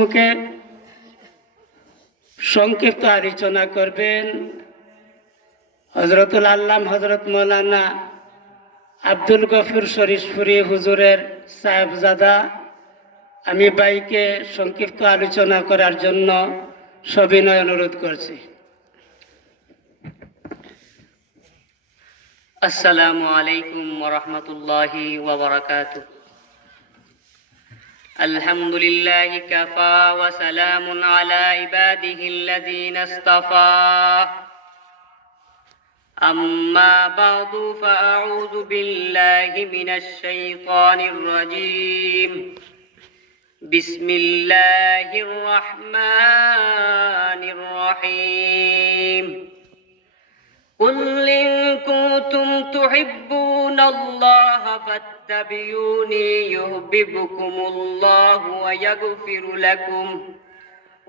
মুখে সংক্ষিপ্ত আলোচনা করবেন হযরতুল আল্লাম হযরত মৌলানা আব্দুল গফুর শরীফপুরি হুজুরের সাহেবজাদা। আমি ভাইকে সংক্ষিপ্ত আলোচনা করার জন্য সবিনয় অনুরোধ করছি। আসসালামু আলাইকুম ওয়া রাহমাতুল্লাহি ওয়া বারাকাতুহু। আলহামদুলিল্লাহি কাফা ওয়া সালামুন আলা ইবাদিহিল্লাযীনা ইসতাফা। আম্মা বা'দু ফাআউযু বিল্লাহি মিনাশ শাইতানির রাজীম। বিসমিল্লাহির রাহমানির রহিম। قل إن كنتم تحبون الله فاتبعوني يحببكم الله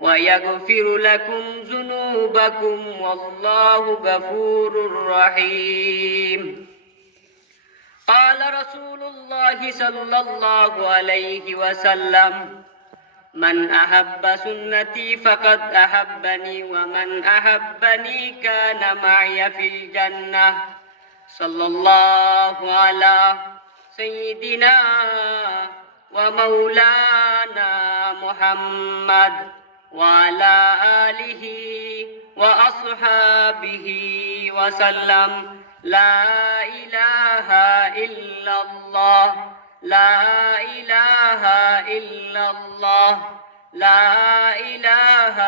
ويغفر لكم ذنوبكم والله غفور رحيم. قال رسول الله صلى الله عليه وسلم: من أحب سنتي فقد أحبني ومن أحبني كان معي في الجنة. صلى الله على سيدنا ومولانا محمد وعلى آله وأصحابه وسلم. لا إله إلا الله، لا إله إلا الله، لا إله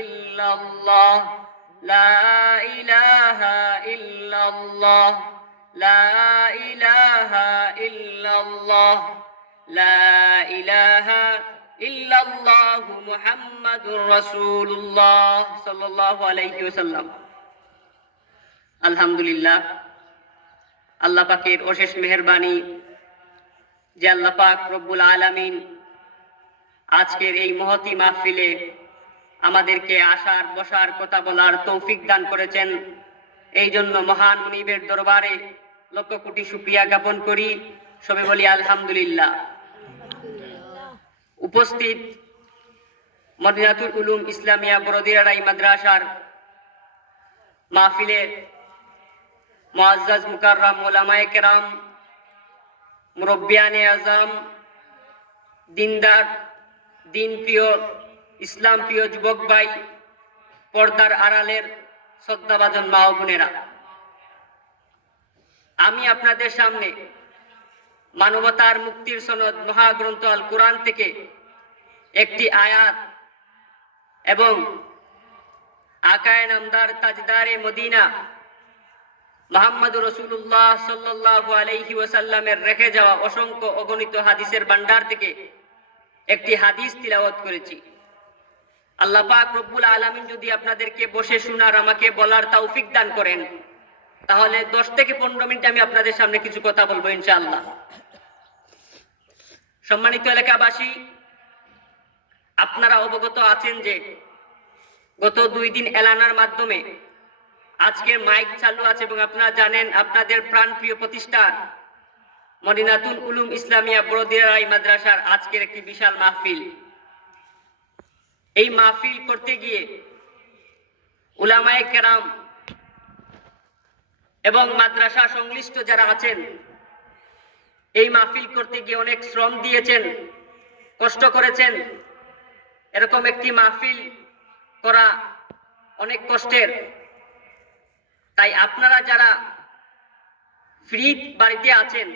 إلا الله، لا إله إلا الله، لا إله إلا الله، لا إله إلا الله محمد رسول الله صلى الله عليه وسلم. আলহামদুলিল্লাহ, আল্লাহ পাকের অশেষ মেহেরবানি যে আল্লাহ পাক রব্বুল আলামিন আজকের এই মহতি মাহফিলে আমাদেরকে আসার বসার কথা বলার তৌফিক দান করেছেন। এই জন্য মহান মুনিবের দরবারে লক্ষ কোটি শুকরিয়া জ্ঞাপন করি। সবে বলি আলহামদুলিল্লাহ। উপস্থিত মদিনাতুল উলুম ইসলামিয়া বড়দিরাই মাদ্রাসার মাহফিলের মুআজ্জাজ মুকাররম উলামায়ে কেরাম, মুরব্বিয়ানে আজম, দিনদার, দিন প্রিয়, ইসলাম প্রিয় যুবক ভাই, পর্দার আড়ালের শ্রদ্ধাভাজন মা ও বোনেরা, আমি আপনাদের সামনে মানবতার মুক্তির সনদ মহাগ্রন্থ আল কোরআন থেকে একটি আয়াত এবং আকায়ে নামদার তাজদারে মদিনা মুহাম্মদুর রাসূলুল্লাহ সাল্লাল্লাহু আলাইহি ওয়াসাল্লামের রেখে যাওয়া অসংখ্য অগণিত হাদিসের ভান্ডার থেকে একটি হাদিস তিলাওয়াত করেছি। আল্লাহ পাক রব্বুল আলামিন যদি আপনাদেরকে বসে শোনার, আমাকে বলার তৌফিক দান করেন, তাহলে 10 থেকে 15 মিনিট আমি আপনাদের সামনে কিছু কথা বলবো ইনশাআল্লাহ। সম্মানিত এলাকাবাসী, আপনারা অবগত আছেন যে গত 2 দিন এলানার মাধ্যমে আজকের মাইক চালু আছে এবং আপনারা জানেন আপনাদের প্রাণপ্রিয় প্রতিষ্ঠান মদিনাতুল উলুম ইসলামিয়া বড়দিরাই মাদ্রাসার আজকের একটি বিশাল মাহফিল। এই মাহফিল করতে গিয়ে উলামায়ে কেরাম এবং মাদ্রাসা সংশ্লিষ্ট যারা আছেন এই মাহফিল করতে গিয়ে অনেক শ্রম দিয়েছেন, কষ্ট করেছেন। এরকম একটি মাহফিল করা অনেক কষ্টের। তাই আপনারা যারা ফ্রি বাড়িতে আছেন,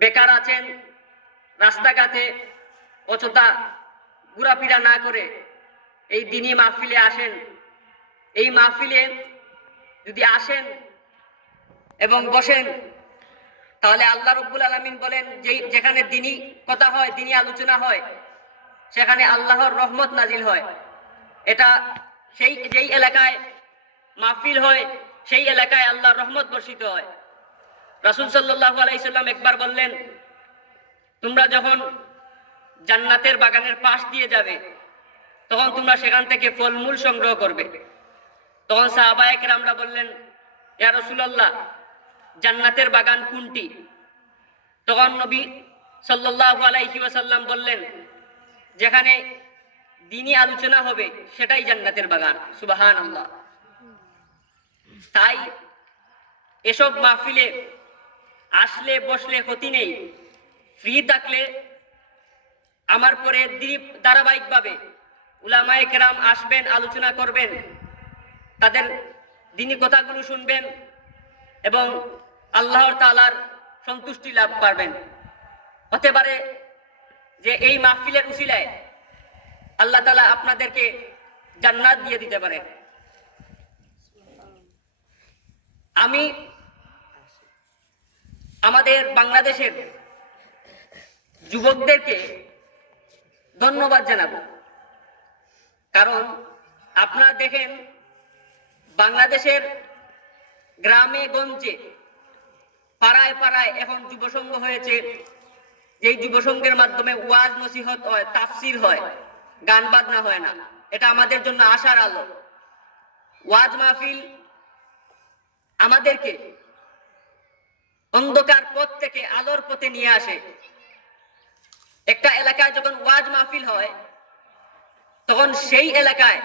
বেকার আছেন, রাস্তাঘাটে অযথা ঘোরাফেরা না করে এই দিনী মাহফিলে আসেন। এই মাহফিলে যদি আসেন এবং বসেন, তাহলে আল্লাহ রব্বুল আলামিন বলেন যেখানে দিনী কথা হয়, দিনী আলোচনা হয়, সেখানে আল্লাহর রহমত নাজিল হয়। এটা যেই এলাকায় মাহফিল হয় সেই এলাকায় আল্লাহর রহমত বর্ষিত হয়। রাসূল সাল্লাল্লাহু আলাইহি সাল্লাম একবার বললেন, তোমরা যখন জান্নাতের বাগানের পাশ দিয়ে যাবে তখন তোমরা সেখান থেকে ফলমূল সংগ্রহ করবে। তখন সাহাবায়ে কেরামরা বললেন, ইয়া রাসূলুল্লাহ, জান্নাতের বাগান কোনটি? তখন নবী সাল্লাল্লাহু আলাইহি ওয়াসাল্লাম বললেন যেখানে দিনই আলোচনা হবে সেটাই জান্নাতের বাগান। সুবহানাল্লাহ। তাই এসব মাহফিলে আসলে বসলে ক্ষতি নেই। ফ্রি থাকলে আমার পরে ধারাবাহিকভাবে উলামায়ে কেরাম আসবেন, আলোচনা করবেন, তাদের দিনী কথাগুলো শুনবেন এবং আল্লাহর তাআলার সন্তুষ্টি লাভ করবেন। হতে পারে যে এই মাহফিলের উসিলায় আল্লাহ তাআলা আপনাদেরকে জান্নাত দিয়ে দিতে পারে। আমি আমাদের বাংলাদেশের যুবকদেরকে ধন্যবাদ জানাবো, কারণ আপনারা দেখেন বাংলাদেশের গ্রামে গঞ্জে পাড়ায় পাড়ায় এখন যুবসংঘ হয়েছে, যেই যুবসংঘের মাধ্যমে ওয়াজ নসিহত হয়, তাফসির হয়, গান বাজনা হয় না। এটা আমাদের জন্য আশার আলো। ওয়াজ মাহফিল আমাদেরকে অন্ধকার পথ থেকে আলোর পথে নিয়ে আসে। একটা এলাকায় যখন ওয়াজ মাহফিল হয় তখন সেই এলাকায়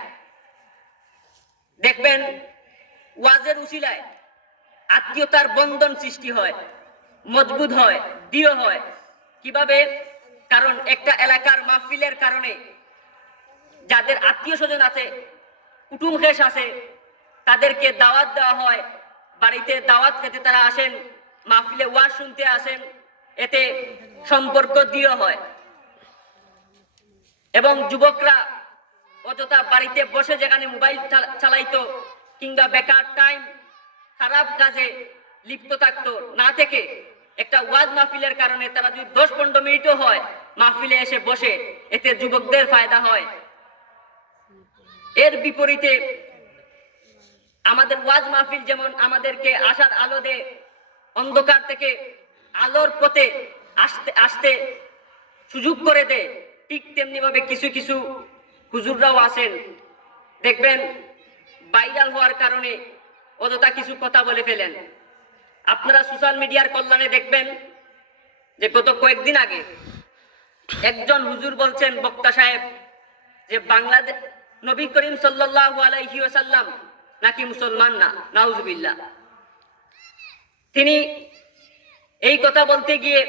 দেখবেন ওয়াজের উসিলায় আত্মীয়তার বন্ধন সৃষ্টি হয়, মজবুত হয়, দৃঢ় হয়। কিভাবে? কারণ একটা এলাকার মাহফিলের কারণে যাদের আত্মীয় স্বজন আছে, কুটুম খেস আছে, তাদেরকে দাওয়াত দেওয়া হয়, বাড়িতে দাওয়াত খেতে তারা আসেন, মাহফিলে ওয়াজ শুনতে আসেন, এতে সম্পর্ক দৃঢ় হয়। এবং যুবকরা অযথা বাড়িতে বসে যেখানে মোবাইল চালাইতো কিংবা বেকার টাইম খারাপ কাজে লিপ্ত থাকতো, না থেকে একটা ওয়াজ মাহফিলের কারণে তারা যদি 10-15 মিনিটও হয় মাহফিলে এসে বসে, এতে যুবকদের ফায়দা হয়। এর বিপরীতে আমাদের ওয়াজ মাহফিল যেমন আমাদেরকে আশার আলো দেয়, অন্ধকার থেকে আলোর পথে আসতে আসতে সুযোগ করে দেয়, ঠিক তেমনি ভাবে কিছু কিছু হুজুররাও আছেন, দেখবেন ভাইরাল হওয়ার কারণে অযথা কিছু কথা বলে ফেলেন। আপনারা সোশ্যাল মিডিয়ার কল্যাণে দেখবেন যে গত কয়েকদিন আগে একজন হুজুর বলছেন, বক্তা সাহেব, যে বাংলাদেশ নবী করিম সাল্লাল্লাহু আলাইহি ওয়াসাল্লাম নাকি মুসলমান না। নাউজুবিল্লাহ। তিনি এই কথা বলতে গিয়ে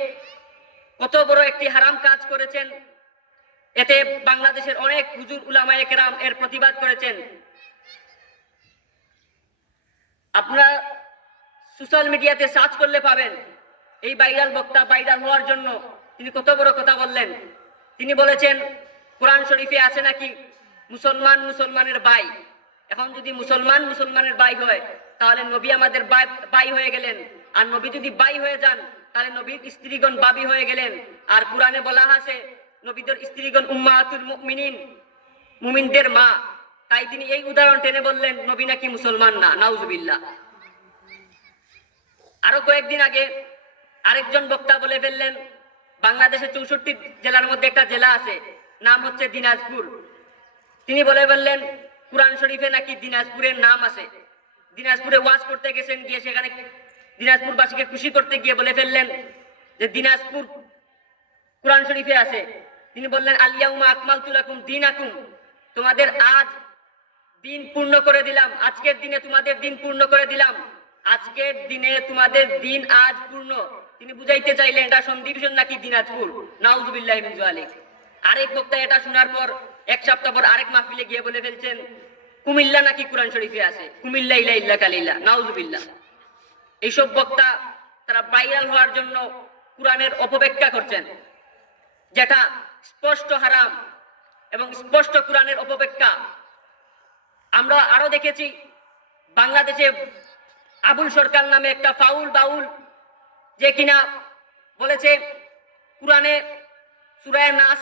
কত বড় একটি হারাম কাজ করেছেন। এতে বাংলাদেশের অনেক হুজুর উলামায়ে কেরাম এর প্রতিবাদ করেছেন। আপনারা সোশ্যাল মিডিয়াতে সার্চ করলে পাবেন এই ভাইরাল বক্তা ভাইরাল হওয়ার জন্য তিনি কত বড় কথা বললেন। তিনি বলেছেন কোরআন শরীফে আছে নাকি মুসলমান মুসলমানের ভাই। এখন যদি মুসলমান মুসলমানের ভাই হয় তাহলে নবী আমাদের ভাই হয়ে গেলেন, আর নবী যদি ভাই হয়ে যান তাহলে নবীর স্ত্রীগণ বাবি হয়ে গেলেন। আর কোরআনে বলা আছে নবীদের স্ত্রীগণ উম্মাহাতুল মুমিনিন, মুমিনদের মা। তাই তিনি এই উদাহরণ টেনে বললেন নবী নাকি মুসলমান না। নাউজুবিল্লাহ। আরো কয়েকদিন আগে আরেকজন বক্তা বলে ফেললেন বাংলাদেশের 64 জেলার মধ্যে একটা জেলা আছে, নাম হচ্ছে দিনাজপুর। তিনি বলে বললেন কোরআন শরীফে নাকি দিনাজপুরের নাম আছে। দিনাজপুরে ওয়াজ করতে গেছেন, গিয়ে সেখানে দিনাজপুরবাসীকে খুশি করতে গিয়ে বলে ফেললেন যে দিনাজপুর কোরআন শরীফে আছে। তিনি বললেন আল-ইয়াউমা আকমালতু লাকুম দীনাকুম, তোমাদের আজ দিন পূর্ণ করে দিলাম, আজকের দিনে তোমাদের দিন পূর্ণ করে দিলাম, আজকের দিনে তোমাদের দিন আজ পূর্ণ। তিনি বুঝাইতে চাইলেন এটা সন্ধিবিষণ নাকি দিনাজপুর। নাউজুবিল্লাহি মিন যালিক। আরেক বক্তা এটা শোনার পর এক সপ্তাহ পর আরেক মাহফিলে গিয়ে বলে ফেলছেন কুমিল্লা নাকি কোরআন শরীফে আছে, কুমিল্লা ইলা ইল্লা কালিল্লা। নাউজুবিল্লাহ। এইসব বক্তা তারা ভাইরাল হওয়ার জন্য কোরআনের অপব্যাখ্যা করছেন, যেটা স্পষ্ট হারাম এবং স্পষ্ট কোরআনের অপব্যাখ্যা। আমরা আরো দেখেছি বাংলাদেশে আবুল সরকার নামে একটা ফাউল বাউল, যে কিনা বলেছে কোরআনে সূরা নাস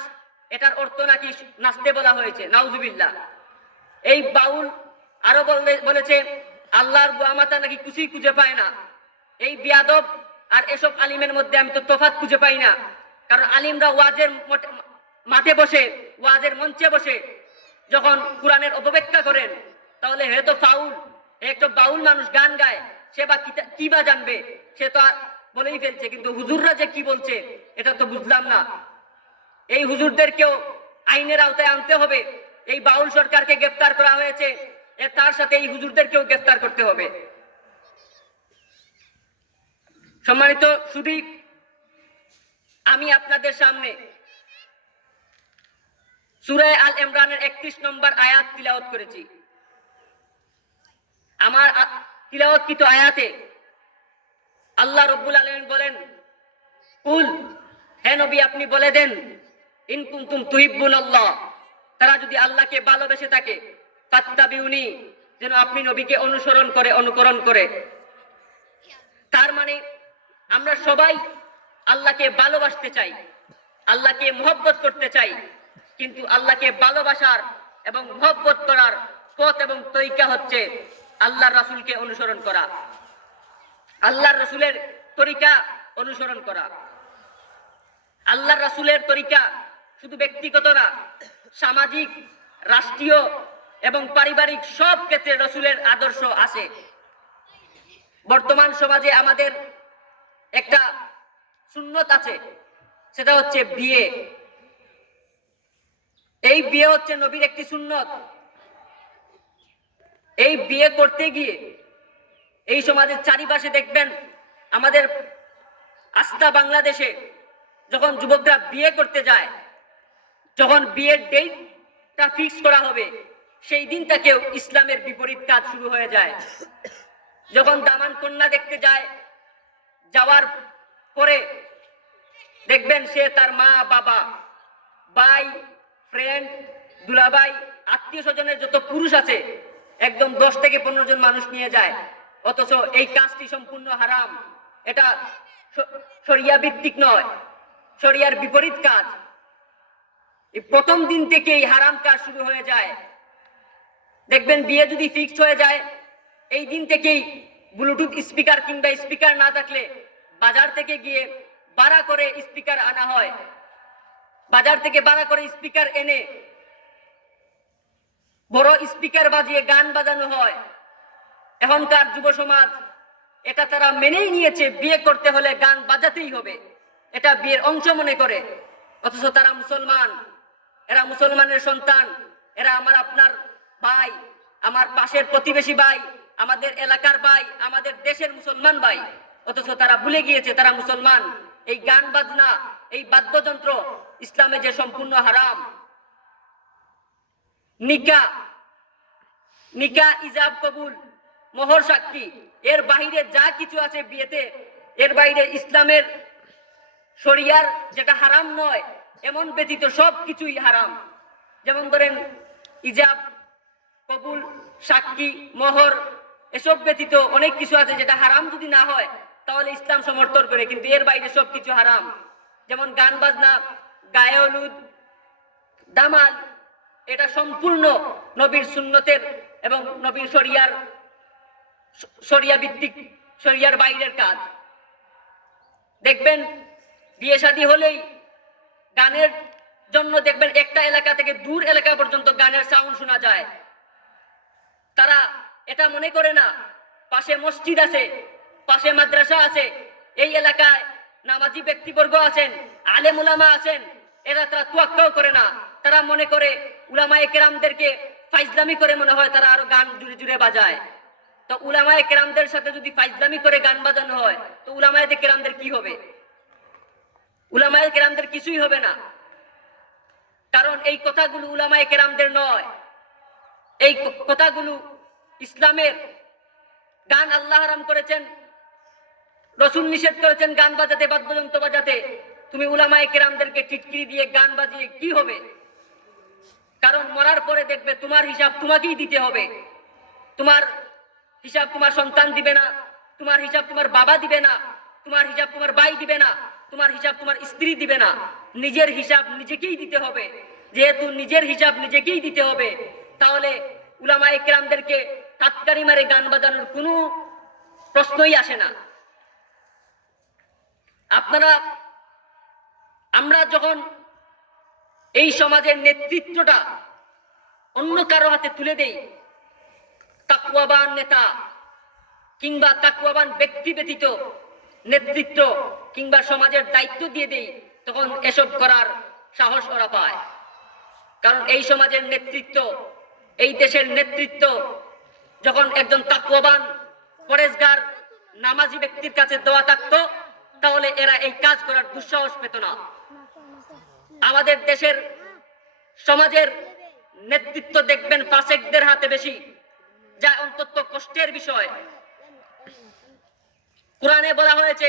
এটার অর্থ নাকি নাচতে বলা হয়েছে। নাউজুবিল্লাহ। এই বাউল আরো বলেছে আল্লাহর গোয়ামাতা নাকি কিছুই খুঁজে পায় না। এই বিয়াদব আর এসব আলিমের মধ্যে আমি তো তফাৎ খুঁজে পাই না। কারণ আলিমরা ওয়াজের মাঠে বসে, ওয়াজের মঞ্চে বসে যখন কোরআনের অপব্যাখ্যা করেন তাহলে হে তো ফাউল, একটা বাউল মানুষ গান গায়, সে বা কি বা জানবে, সে তো বলেই ফেলছে। কিন্তু হুজুররা যে কি বলছে এটা তো বুঝলাম না। এই হুজুরদেরকেও আইনের আওতায় আনতে হবে। এই বাউল সরকারকে গ্রেফতার করা হয়েছে, তার সাথে এই হুজুরদেরকেও গ্রেফতার করতে হবে। সম্মানিত শুধু আমি আপনাদের সামনে সূরা আল ইমরানের 31 নম্বর আয়াত তিলাওয়াত করেছি। আমার তিলাওয়াতকৃত আয়াতে আল্লাহ রাব্বুল আলামিন বলেন, কুল, হে নবী আপনি বলে দেন, ইন কুনতুম তুহিব্বুনাল্লাহ, তারা যদি আল্লাহকে ভালোবেসে থাকে, ফাত্তাবিউনি, যেন আপনি নবীকে অনুকরণ করে। তার মানে আমরা সবাই আল্লাহকে ভালোবাসতে চাই, আল্লাহকে মুহাব্বত করতে চাই, কিন্তু আল্লাহকে ভালোবাসার এবং মুহাব্বত করার পথ এবং তরিকা হচ্ছে আল্লাহর রাসূলকে অনুসরণ করা, আল্লাহর রাসূলের তরিকা অনুসরণ করা। আল্লাহর রাসূলের তরিকা শুধু ব্যক্তিগত না, সামাজিক, রাষ্ট্রীয় এবং পারিবারিক সব ক্ষেত্রে রাসূলের আদর্শ আছে। বর্তমান সমাজে আমাদের একটা সুন্নত আছে, সেটা হচ্ছে বিয়ে। এই বিয়ে হচ্ছে নবীর একটি সুন্নত। এই বিয়ে করতে গিয়ে এই সমাজের চারিপাশে দেখবেন, আমাদের আস্থা বাংলাদেশে যখন যুবকরা বিয়ে করতে যায়, যখন বিয়ের ডেটটা ফিক্স করা হবে, সেই দিনটাকেও ইসলামের বিপরীত কাজ শুরু হয়ে যায়। যখন দামান কন্যা দেখতে যায়, যাওয়ার পরে দেখবেন সে তার মা, বাবা, ভাই, ফ্রেন্ড, দুলাভাই, আত্মীয় স্বজনের যত পুরুষ আছে একদম 10 থেকে 15 জন মানুষ নিয়ে যায়। অথচ এই কাজটি সম্পূর্ণ হারাম। এটা শরিয়া ভিত্তিক নয়, শরিয়ার বিপরীত কাজ। এই প্রথম দিন থেকেই হারাম কাজ শুরু হয়ে যায়। দেখবেন বিয়ে যদি ফিক্সড হয়ে যায়, এই দিন থেকেই ব্লুটুথ স্পিকার কিংবা স্পিকার না থাকলে বাজার থেকে গিয়ে ভাড়া করে স্পিকার আনা হয়। বাজার থেকে ভাড়া করে স্পিকার এনে বড় স্পিকার বাজিয়ে গান বাজানো হয়। এখনকার যুব সমাজ এটা তারা মেনেই নিয়েছে, বিয়ে করতে হলে গান বাজাতেই হবে, এটা বিয়ের অংশ মনে করে। অথচ তারা মুসলমান, এরা মুসলমানের সন্তান, এরা আমার আপনার ভাই, আমার পাশের প্রতিবেশী ভাই, আমাদের এলাকার ভাই, আমাদের দেশের মুসলমান ভাই। অথচ তারা ভুলে গিয়েছে তারা মুসলমান। এই গান বাজনা, এই বাদ্যযন্ত্র ইসলামে যে সম্পূর্ণ হারাম। নিকা, ইজাব কবুল, মোহর সাক্ষী, এর বাইরে যা কিছু আছে বিয়েতে, এর বাইরে ইসলামের শরিয়ার যেটা হারাম নয় এমন ব্যতীত সব কিছুই হারাম। যেমন ধরেন ইজাব কবুল, সাক্ষী, মোহর, এসব ব্যতীত অনেক কিছু আছে যেটা হারাম যদি না হয় তাহলে ইসলাম সমর্থন করে, কিন্তু এর বাইরে সব কিছু হারাম। যেমন গান বাজনা, গায়ে হলুদ, দামাল, এটা সম্পূর্ণ নবীর সুন্নতের এবং নবীর শরিয়া ভিত্তিক, শরিয়ার বাইরের কাজ। দেখবেন বিয়ে শাদী হলেই গানের জন্য দেখবেন একটা এলাকা থেকে দূর এলাকা পর্যন্ত গানের সাউন্ড শোনা যায়। তারা এটা মনে করে না পাশে মসজিদ আছে, পাশে মাদ্রাসা আছে, এই এলাকায় নামাজি ব্যক্তিবর্গ আছেন, আলেম উলামা আছেন, এরা তারা তোয়াক্কাও করে না। তারা মনে করে উলামায়ে কেরামদেরকে ফাইজলামি করে, মনে হয় তারা আরো গান জুড়ে জুড়ে বাজায়। তো উলামায়ে কেরামদের সাথে যদি ফাইজলামি করে গান বাজানো হয় তো উলামায়ে কেরামদের কি হবে? উলামায়ে কেরামদের কিছুই হবে না। কারণ এই কথাগুলো উলামায়ে কেরামদের নয়, এই কথাগুলো ইসলামের। গান আল্লাহ হারাম করেছেন, রাসূল নিষেধ করেছেন গান বাজাতে, বাদ্যযন্ত্র বাজাতে। তুমি উলামায়ে কেরামদেরকে টিটকিরি দিয়ে গান বাজিয়ে কি হবে? কারণ মরার পরে দেখবে তোমার হিসাব তোমাকেই দিতে হবে। তোমার হিসাব তোমার সন্তান দিবে না, তোমার হিসাব তোমার বাবা দিবে না, তোমার হিসাব তোমার ভাই দিবে না, তোমার হিসাব তোমার স্ত্রী দিবে না। নিজের হিসাব নিজেকেই দিতে হবে। যেহেতু নিজের হিসাব নিজেকেই দিতে হবে, তাহলে উলামায়ে কেরামদেরকে তাৎকারি মারে গান বাজানোর কোনো প্রশ্নই আসে না। আমরা যখন এই সমাজের নেতৃত্বটা অন্য কারো হাতে তুলে দেই, তাকওয়াবান নেতা কিংবা তাকওয়াবান ব্যক্তি ব্যতীত নেতৃত্ব কিংবা সমাজের দায়িত্ব দিয়ে দেই, তখন এসব করার সাহস ওরা পায়। কারণ এই সমাজের নেতৃত্ব, এই দেশের নেতৃত্ব যখন একজন তাকওয়াবান, পরেশগার, নামাজি ব্যক্তির কাছে দেওয়া থাকতো, তাহলে এরা এই কাজ করার দুঃসাহস পেত না। আমাদের দেশের সমাজের নেতৃত্ব দেখবেন ফাসেকদের হাতে বেশি, যা অন্তত কষ্টের বিষয়। কোরআনে বলা হয়েছে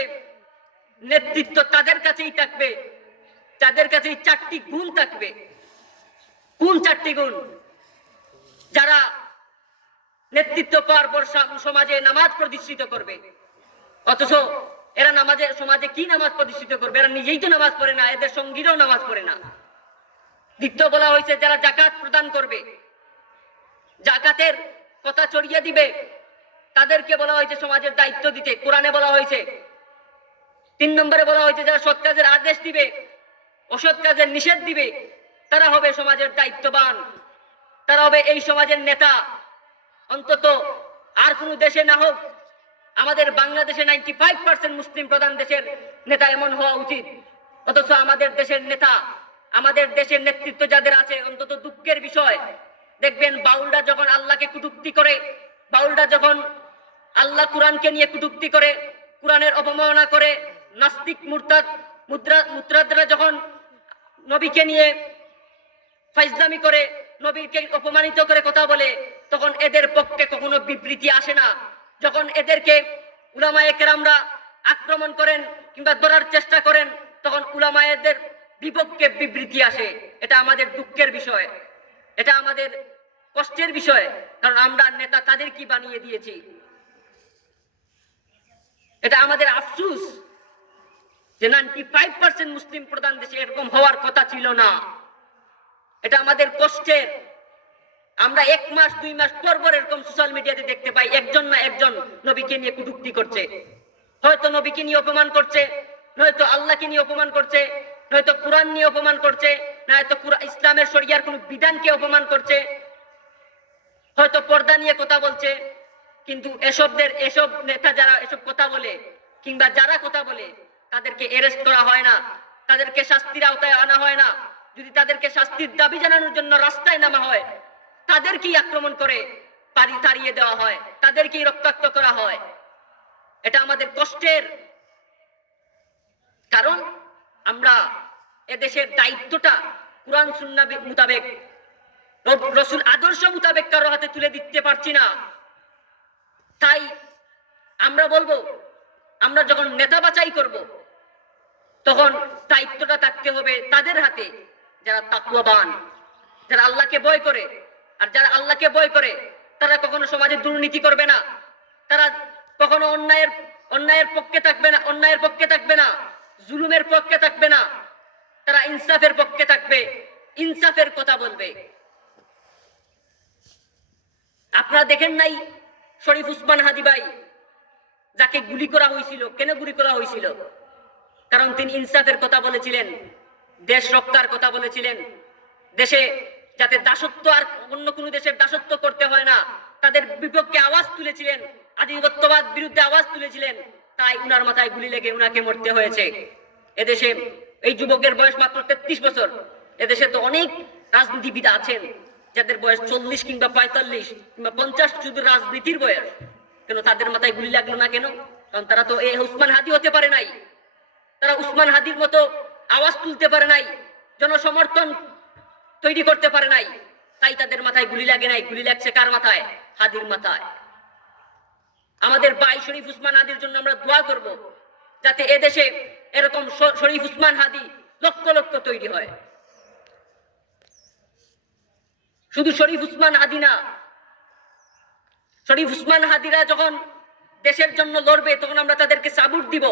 নেতৃত্ব তাদের কাছেই থাকবে যাদের কাছেই 4টি গুণ থাকবে। কোন 4টি গুণ? যারা নেতৃত্ব পাওয়ার পর সমাজে নামাজ প্রতিষ্ঠিত করবে, অথচ এরা সমাজে কি নামাজ প্রতিষ্ঠিত করবে? এরা নিজেই তো নামাজ পড়ে না, এদের সঙ্গীরাও নামাজ পড়ে না। দ্বিতীয় বলা হয়েছে যারা জাকাত প্রদান করবে, জাকাতের কথা ছড়িয়ে দিবে, তাদেরকে বলা হয়েছে সমাজের দায়িত্ব দিতে, কোরআনে বলা হয়েছে। 3 নম্বরে বলা হয়েছে যারা সৎ কাজের আদেশ দিবে, অসৎ কাজের নিষেধ দিবে, তারা হবে সমাজের দায়িত্ববান, তারা হবে এই সমাজের নেতা। অন্তত আর কোনো দেশে না হোক, আমাদের বাংলাদেশে 95% মুসলিম প্রধান দেশের নেতা এমন হওয়া উচিত। অথচ আমাদের দেশের নেতা, আমাদের দেশের নেতৃত্ব যাদের আছে, অন্তত দুঃখের বিষয় দেখবেন বাউলরা যখন আল্লাহকে কটূক্তি করে, বাউলরা যখন আল্লাহ কোরআনকে নিয়ে কটূক্তি করে, কোরআনের অবমাননা করে, নাস্তিক মুরতাদরা যখন নবীকে নিয়ে ফাইজলামি করে, নবীকে অপমানিত করে কথা বলে, তখন এদের পক্ষে কখনো বিবৃতি আসে না। যখন এদেরকে উলামায়ে কেরামরা আক্রমণ করেন কিংবা ধরার চেষ্টা করেন, তখন উলামায়েদের বিপক্ষে বিবৃতি আসে। এটা আমাদের দুঃখের বিষয়, এটা আমাদের কষ্টের বিষয়, কারণ আমরা নেতা তাদের কি বানিয়ে দিয়েছি। এটা আমাদের আফসোস যে 95% মুসলিম প্রধান দেশে এরকম হওয়ার কথা ছিল না। এটা আমাদের কষ্টের। আমরা 1 মাস 2 মাস পর পর এরকম সোশ্যাল মিডিয়াতে দেখতে পাই একজন না একজন নবীকে নিয়ে কটূক্তি করছে। হয়তো নবীকে নিয়ে অপমান করছে, নয়তো আল্লাহকে নিয়ে অপমান করছে, নয়তো কোরআন নিয়ে অপমান করছে, নয়তো ইসলামের শরিয়ার কোন বিধানকে অপমান করছে, হয়তো পর্দা নিয়ে কথা বলছে। কিন্তু এসব নেতা যারা এসব কথা বলে কিংবা যারা কথা বলে, তাদেরকে অ্যারেস্ট করা হয় না, তাদেরকে শাস্তির আওতায় আনা হয় না। যদি তাদেরকে শাস্তির দাবি জানানোর জন্য রাস্তায় নামা হয়, তাদেরকেই আক্রমণ করে তাড়িয়ে দেওয়া হয়, তাদেরকেই রক্তাক্ত করা হয়। এটা আমাদের কষ্টের। কারণ আমরা এদেশের দায়িত্বটা কোরআন সুন্নাহ মোতাবেক, রাসূল আদর্শ মোতাবেক কারো হাতে তুলে দিতে পারছি না। তাই আমরা বলবো, আমরা যখন নেতা বাছাই করব, তখন দায়িত্বটা থাকতে হবে তাদের হাতে যারা তাকওয়াবান, যারা আল্লাহকে ভয় করে। আর যারা আল্লাহকে ভয় করে, তারা কখনো সমাজে দুর্নীতি করবে না, তারা কখনো অন্যায়ের পক্ষে থাকবে না, জুলুমের পক্ষে থাকবে না, তারা ইনসাফের পক্ষে থাকবে, ইনসাফের কথা বলবে। আপনারা দেখেন নাই শরীফ উসমান হাদি ভাই, যাকে গুলি করা হয়েছিল? কেন গুলি করা হয়েছিল? কারণ তিনি ইনসাফের কথা বলেছিলেন, দেশ রক্ষার কথা বলেছিলেন, দেশে যাতে দাসত্ব আর অন্য কোনো দেশের দাসত্ব করতে হয় না, তাদের বিপক্ষে আওয়াজ তুলেছিলেন, আধিপত্যবাদ বিরুদ্ধে আওয়াজ তুলেছিলেন। তাই উনার মাথায় গুলি লেগে উনাকে মরতে হয়েছে। এদেশে এই যুবকের বয়স মাত্র 33 বছর। এদেশে তো অনেক রাজনীতিবিদ আছেন যাদের বয়স 40 কিংবা 45 কিংবা 50 শুধু রাজনীতির বয়স। কেন তাদের মাথায় গুলি লাগলো না কেন? কারণ তারা তো এই উসমান হাদি হতে পারে নাই, তারা উসমান হাদির মতো আওয়াজ তুলতে পারে নাই, জনসমর্থন তৈরি করতে পারে নাই। তাই তাদের মাথায় গুলি লাগে নাই। গুলি লাগছে কার মাথায়? হাদির মাথায়। আমাদের ভাই শরীফ উসমান হাদির জন্য আমরা দোয়া করব, যাতে এদেশে এরকম শরীফ উসমান হাদি লক্ষ লক্ষ তৈরি হয়। শুধু শরীফ উসমান হাদি না, শরীফ উসমান হাদিরা যখন দেশের জন্য লড়বে, তখন আমরা তাদেরকে সাপোর্ট দিব।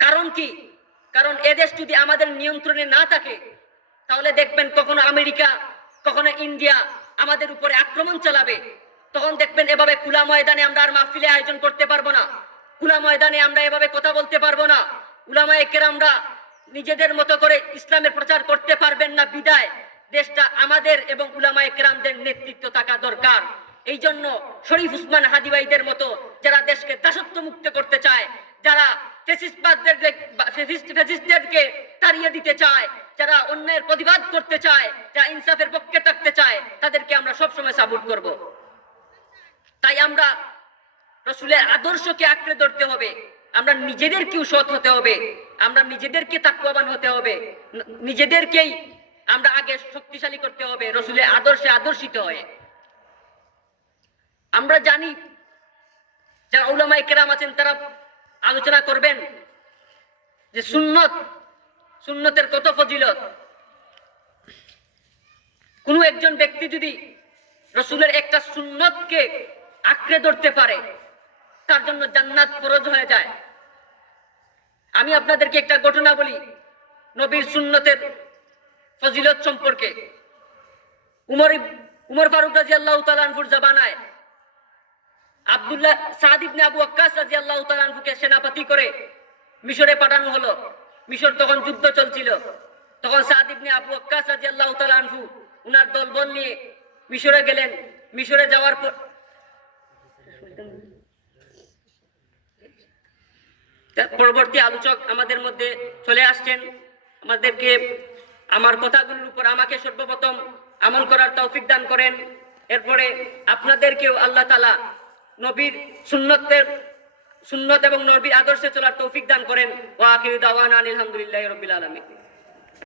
কারণ কি? কারণ এদেশ যদি আমাদের নিয়ন্ত্রণে না থাকে, তাহলে দেখবেন কখনো আমেরিকা, কখনো ইন্ডিয়া আমাদের উপরে আক্রমণ চালাবে। তখন দেখবেন এভাবে খোলা ময়দানে আমরা আর মাহফিলে আয়োজন করতে পারবো না, খোলা ময়দানে আমরা এভাবে কথা বলতে পারবো না, উলামায়ে কেরামরা নিজেদের মতো করে ইসলামের প্রচার করতে পারবেন না। বিদায় দেশটা আমাদের এবং উলামায়ে কেরামদের নেতৃত্ব থাকা দরকার। এই জন্য শরীফ উসমান হাদি ভাইদের মতো যারা দেশকে দাসত্ব মুক্ত করতে চায়, যারা ফ্যাসিস্টদেরকে তাড়িয়ে দিতে চায়, যারা অন্যের প্রতিবাদ করতে চায়, যারা ইনসাফের পক্ষে থাকতে চায়, তাদেরকে আমরা সবসময় সাপোর্ট করব। তাই আমরা রসুলের আদর্শকে আঁকড়ে ধরতে হবে, আমরা নিজেদেরকেও সৎ হতে হবে, আমরা নিজেদেরকে তাকওয়াবান হতে হবে, নিজেদেরকেই আমরা আগে শক্তিশালী করতে হবে রসুলের আদর্শে আদর্শিত হয়ে। আমরা জানি যারা উলামায়ে কেরাম আছেন তারা আলোচনা করবেন যে সুন্নতের কত ফজিলত। কোনো একজন ব্যক্তি যদি রসুলের একটা সুন্নতকে আঁকড়ে ধরতে পারে, তার জন্য জান্নাত ফরজ হয়ে যায়। আমি আপনাদেরকে একটা ঘটনা বলি নবীর সুন্নতের ফজিলত সম্পর্কে। উমর ফারুক রাদিয়াল্লাহু তাআলা আনহুর জামানায় সাদ ইবনে আবু ওয়াক্কাস রাদিয়াল্লাহু তাআলা আনহুকে সেনাপতি করে মিশরে পাঠানো হলো। মিশর তখন যুদ্ধ চলছিল। তখন সাদ ইবনে আবু ওয়াক্কাস রাদিয়াল্লাহু তাআলা আনহু উনার দলবল নিয়ে মিশরে গেলেন। মিশরে যাওয়ার পর পরবর্তী আলোচক আমাদের মধ্যে চলে আসছেন, আমাদেরকে আমার কথাগুলোর উপর আমাকে সর্বপ্রথম আমল করার তৌফিক দান করেন। এরপরে আপনাদেরকেও আল্লাহ তাআলা নবীর সুন্নত এবং নবীর আদর্শে চলার তৌফিক দান করেন। ওয়া আখিরু দাওয়ানা আলহামদুলিল্লাহি রাব্বিল আলামিন।